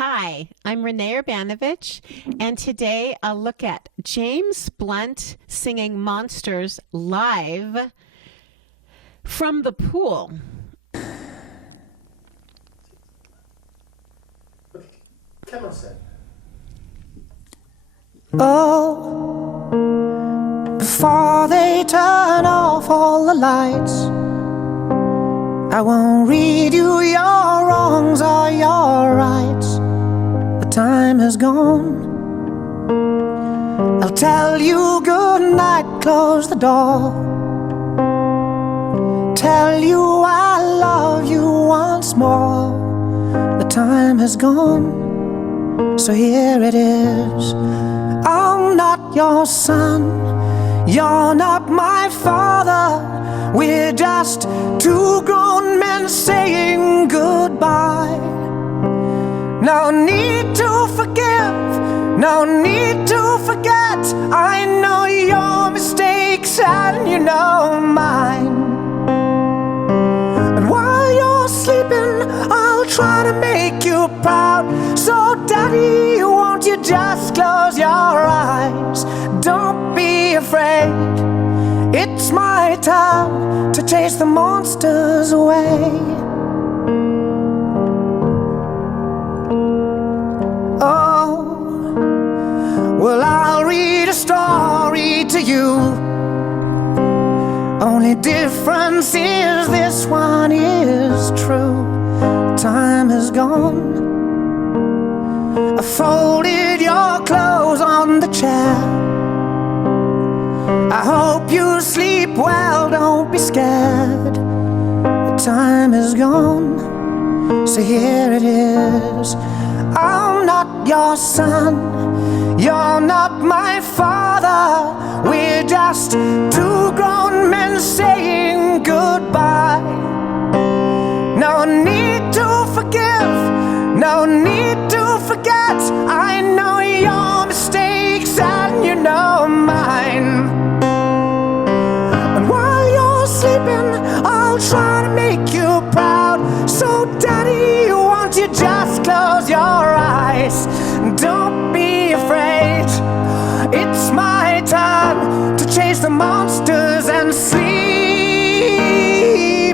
Hi, I'm Renee Urbanovich, and today I'll look at James Blunt singing Monsters live from the pool. Okay, come on, son. Oh, before they turn off all the lights, I won't read you your wrongs or your rights. The time has gone. I'll tell you good night, close the door. Tell you I love you once more. The time has gone, so here it is. I'm not your son, you're not my father. We're just two grown men saying goodbye. No need to forgive, no need to forget. I know your mistakes and you know mine. And while you're sleeping, I'll try to make you proud. So daddy, won't you just close your eyes? Don't be afraid, it's my time to chase the monsters away. Oh, well, I'll read a story to you. Only difference is this one is true. Time is gone. I folded your clothes on the chair. I hope you sleep well, don't be scared. The time is gone, so here it is. I'm not your son, you're not my father. We're just two grown men saying goodbye. No need to forgive, no need to forget. I know your mistakes and you know mine. Sleeping, I'll try to make you proud. So daddy, won't you just close your eyes? Don't be afraid, it's my turn to chase the monsters and sleep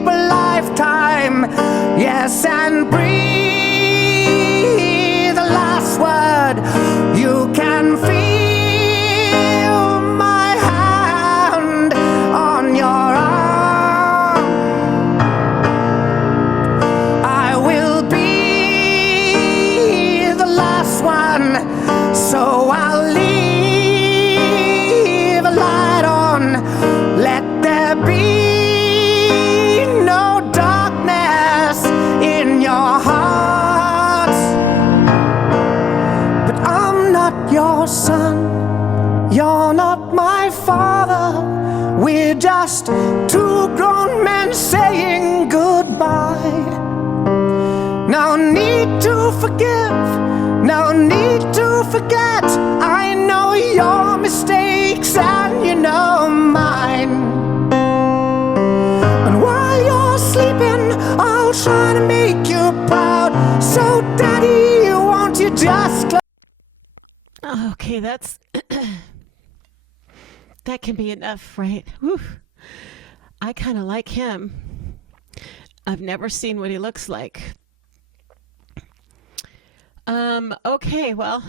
a lifetime. Yes, and breathe the last word. You can feel my hand on your arm. So I'll leave a light on. Let there be no darkness in your heart. But I'm not your son, you're not my father. We're just two grown men saying goodbye. No need to forgive, no need to forget. I know your mistakes and you know mine. And while you're sleeping, I'll try to make you proud. So daddy, won't you just Okay, that's that can be enough, right? Whew. I kind of like him. I've never seen what he looks like. Okay, well,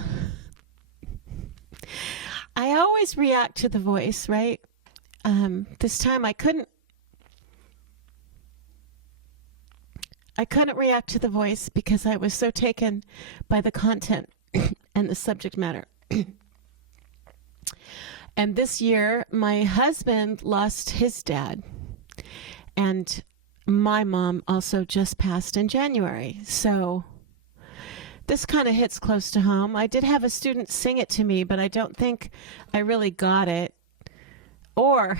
I always react to the voice, right? This time I couldn't react to the voice because I was so taken by the content and the subject matter. And this year, my husband lost his dad, and my mom also just passed in January. So this kind of hits close to home. I did have a student sing it to me, but I don't think I really got it. Or,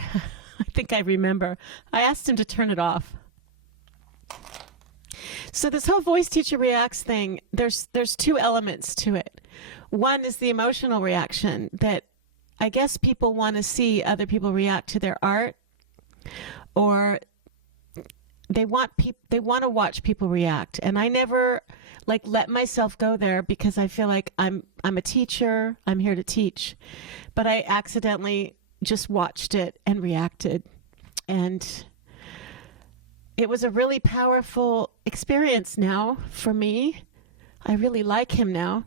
I think I remember, I asked him to turn it off. So this whole voice teacher reacts thing, there's two elements to it. One is the emotional reaction that I guess people want to see other people react to their art, or they want to watch people react, and I never like let myself go there because I feel like I'm a teacher, I'm here to teach, but I accidentally just watched it and reacted, and it was a really powerful experience now for me. I really like him now.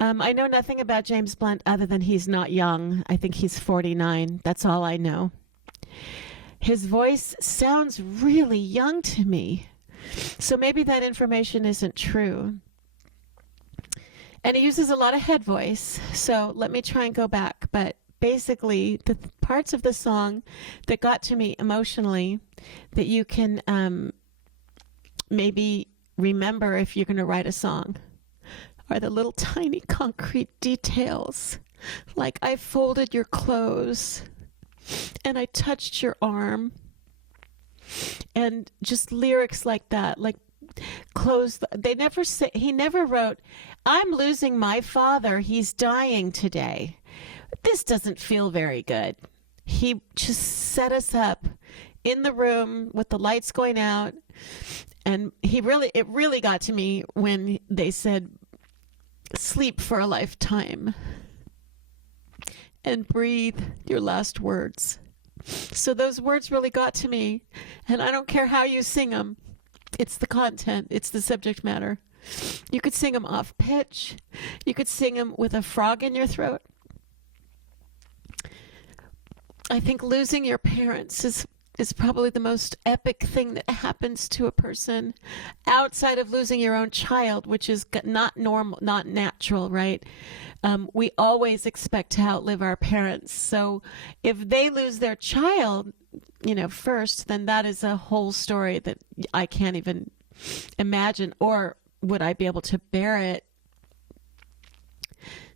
I know nothing about James Blunt other than he's not young. I think he's 49. That's all I know. His voice sounds really young to me. So maybe that information isn't true. And he uses a lot of head voice. So let me try and go back. But basically, the parts of the song that got to me emotionally that you can maybe remember if you're going to write a song are the little tiny concrete details. Like, I folded your clothes and I touched your arm. And just lyrics like that, like close. They never say, he never wrote, I'm losing my father, he's dying today. This doesn't feel very good. He just set us up in the room with the lights going out. And it really got to me when they said, sleep for a lifetime and breathe your last words. So those words really got to me, and I don't care how you sing them. It's the content, it's the subject matter. You could sing them off pitch. You could sing them with a frog in your throat. I think losing your parents is probably the most epic thing that happens to a person outside of losing your own child, which is not normal, not natural, right? We always expect to outlive our parents. So if they lose their child, first, then that is a whole story that I can't even imagine, or would I be able to bear it?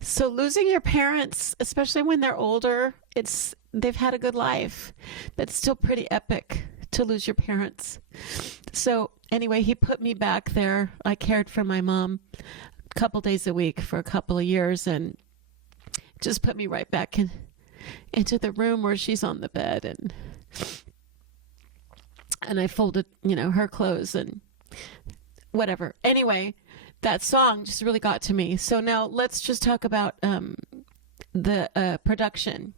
So losing your parents, especially when they're older, they've had a good life. That's still pretty epic to lose your parents. So anyway, he put me back there. I cared for my mom a couple days a week for a couple of years, and just put me right back into the room where she's on the bed, and I folded, her clothes and whatever. Anyway, that song just really got to me. So now let's just talk about the production.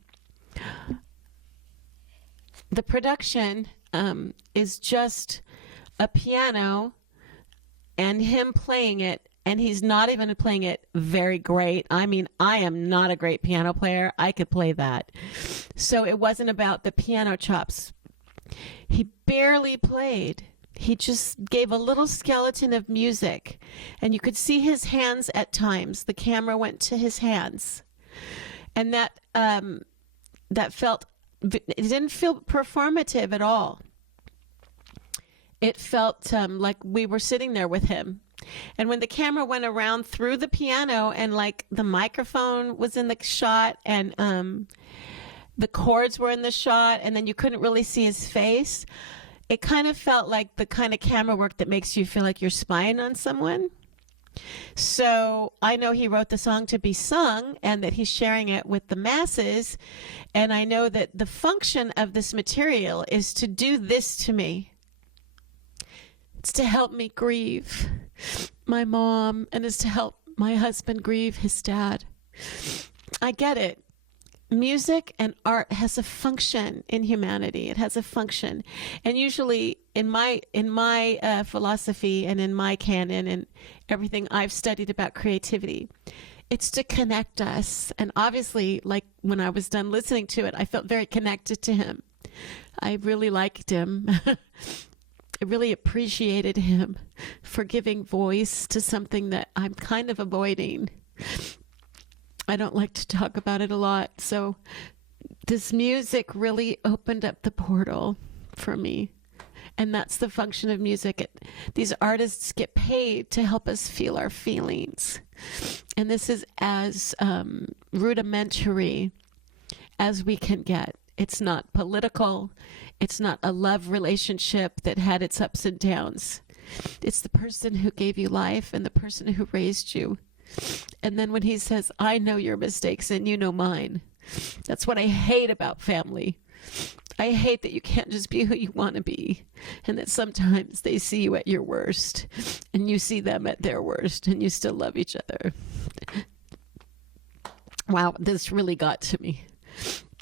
The production is just a piano and him playing it, and he's not even playing it very great. I mean, I am not a great piano player. I could play that. So it wasn't about the piano chops. He barely played. He just gave a little skeleton of music, and you could see his hands at times. The camera went to his hands, and that felt, it didn't feel performative at all. It felt like we were sitting there with him. And when the camera went around through the piano, and like the microphone was in the shot, and the chords were in the shot, and then you couldn't really see his face, it kind of felt like the kind of camera work that makes you feel like you're spying on someone. So I know he wrote the song to be sung, and that he's sharing it with the masses. And I know that the function of this material is to do this to me. It's to help me grieve my mom, and it's to help my husband grieve his dad. I get it. Music and art has a function in humanity. It has a function. And usually in my philosophy and in my canon and everything I've studied about creativity, it's to connect us. And obviously, like when I was done listening to it, I felt very connected to him. I really liked him. I really appreciated him for giving voice to something that I'm kind of avoiding. I don't like to talk about it a lot. So this music really opened up the portal for me. And that's the function of music. These artists get paid to help us feel our feelings. And this is as rudimentary as we can get. It's not political. It's not a love relationship that had its ups and downs. It's the person who gave you life and the person who raised you. And then when he says, I know your mistakes and you know mine. That's what I hate about family. I hate that you can't just be who you want to be, and that sometimes they see you at your worst and you see them at their worst and you still love each other. Wow, this really got to me.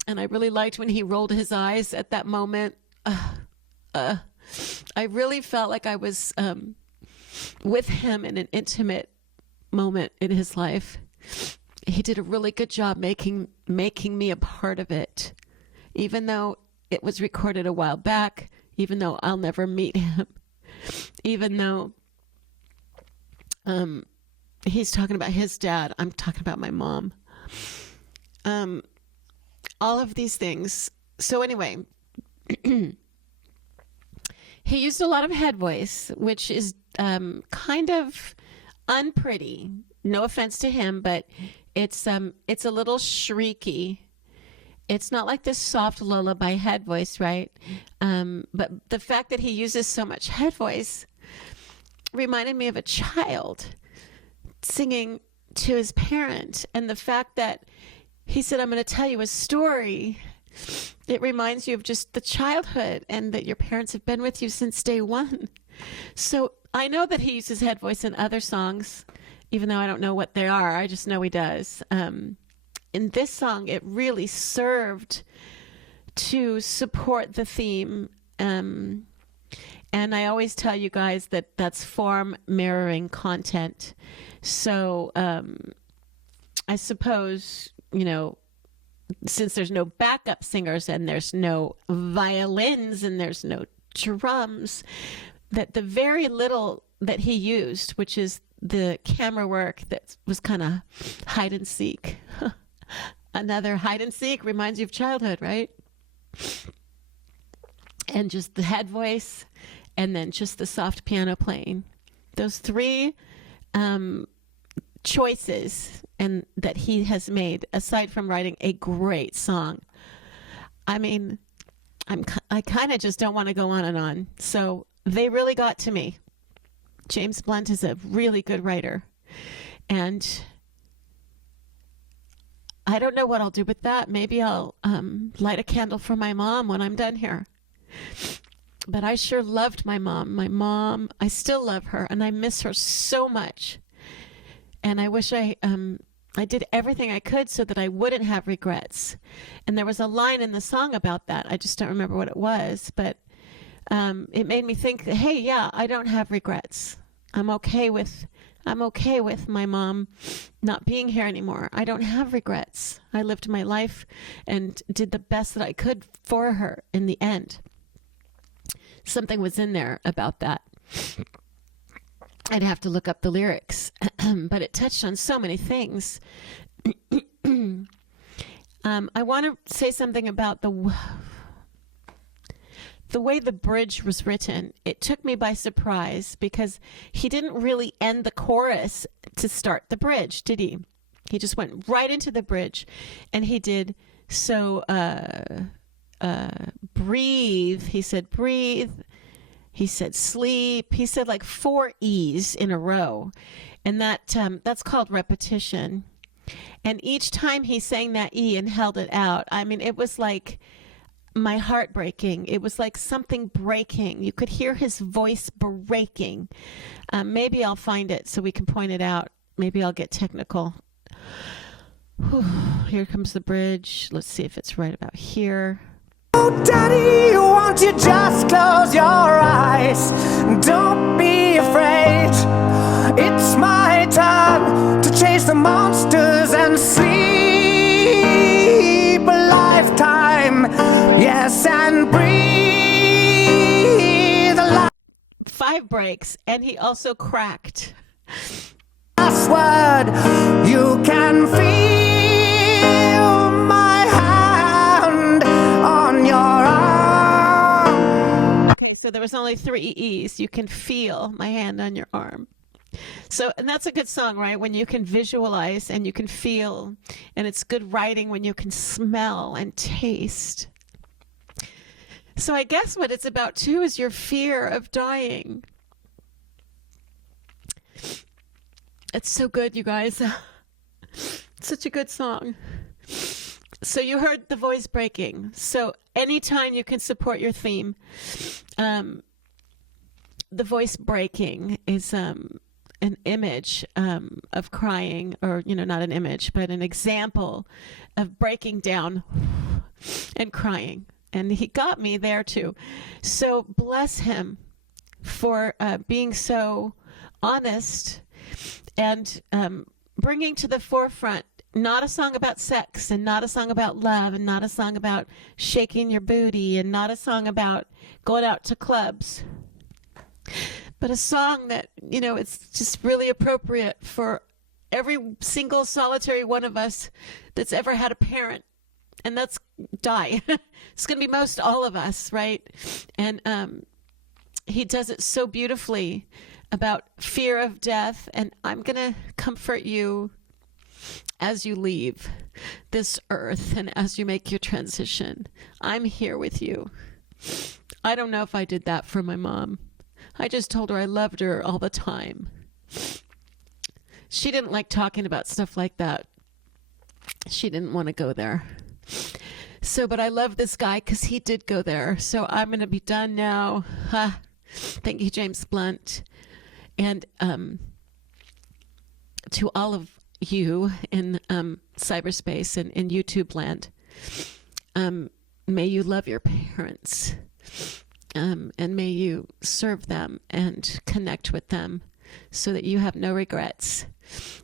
And I really liked when he rolled his eyes at that moment. I really felt like I was with him in an intimate moment in his life. He did a really good job making me a part of it, even though it was recorded a while back, even though I'll never meet him, even though he's talking about his dad, I'm talking about my mom. All of these things. So anyway, he used a lot of head voice, which is kind of unpretty. No offense to him, but it's a little shrieky. It's not like this soft lullaby head voice, right? But the fact that he uses so much head voice reminded me of a child singing to his parent. And the fact that he said, I'm going to tell you a story. It reminds you of just the childhood and that your parents have been with you since day one. So I know that he uses head voice in other songs, even though I don't know what they are. I just know he does. In this song, it really served to support the theme. And I always tell you guys that that's form mirroring content. So I suppose, since there's no backup singers and there's no violins and there's no drums, that the very little that he used, which is the camera work that was kind of hide and seek. Another hide and seek reminds you of childhood, right? And just the head voice and then just the soft piano playing. Those three choices and that he has made, aside from writing a great song. I mean, I kind of just don't want to go on and on. So they really got to me. James Blunt is a really good writer. And I don't know what I'll do with that. Maybe I'll light a candle for my mom when I'm done here. But I sure loved my mom. My mom, I still love her, and I miss her so much. And I wish I did everything I could so that I wouldn't have regrets. And there was a line in the song about that. I just don't remember what it was, but it made me think, hey, yeah, I don't have regrets. I'm okay with my mom not being here anymore. I don't have regrets. I lived my life and did the best that I could for her in the end. Something was in there about that. I'd have to look up the lyrics, but it touched on so many things. I want to say something about the way the bridge was written. It took me by surprise because he didn't really end the chorus to start the bridge, did he? He just went right into the bridge, and he did so. Breathe. He said breathe. He said sleep. He said like 4 E's in a row, and that's called repetition. And each time he sang that E and held it out, I mean, it was like my heart breaking. It was like something breaking. You could hear his voice breaking. Maybe I'll find it so we can point it out. Maybe I'll get technical. Whew. Here comes the bridge. Let's see if it's right about here. Oh, Daddy, won't you just close your eyes? Don't be afraid. It's my turn to chase the monsters and sleep a lifetime. Yes, and breathe a life. 5 breaks, and he also cracked. Last word, you can feel my hand on your arm. Okay, so there was only 3 E's. You can feel my hand on your arm. So, and that's a good song, right? When you can visualize and you can feel, and it's good writing when you can smell and taste. So I guess what it's about too is your fear of dying. It's so good, you guys. Such a good song. So you heard the voice breaking. So anytime you can support your theme, the voice breaking is an image of crying, or, not an image, but an example of breaking down and crying. And he got me there too. So bless him for being so honest and bringing to the forefront not a song about sex, and not a song about love, and not a song about shaking your booty, and not a song about going out to clubs, but a song that, it's just really appropriate for every single solitary one of us that's ever had a parent, and that's die. It's going to be most all of us, right? And he does it so beautifully about fear of death, and I'm going to comfort you as you leave this earth and as you make your transition. I'm here with you. I don't know if I did that for my mom. I just told her I loved her all the time. She didn't like talking about stuff like that. She didn't want to go there. So, but I love this guy because he did go there. So I'm going to be done now. Thank you, James Blunt. And to all of you in cyberspace and in YouTube land, may you love your parents, and may you serve them and connect with them so that you have no regrets.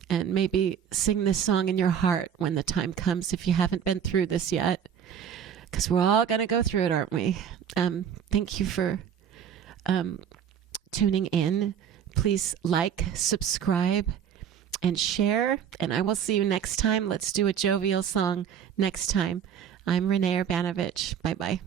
And maybe sing this song in your heart when the time comes, if you haven't been through this yet, because we're all going to go through it, aren't we? Thank you for tuning in. Please like, subscribe, and share, and I will see you next time. Let's do a jovial song next time. I'm Renee Urbanovich. Bye-bye.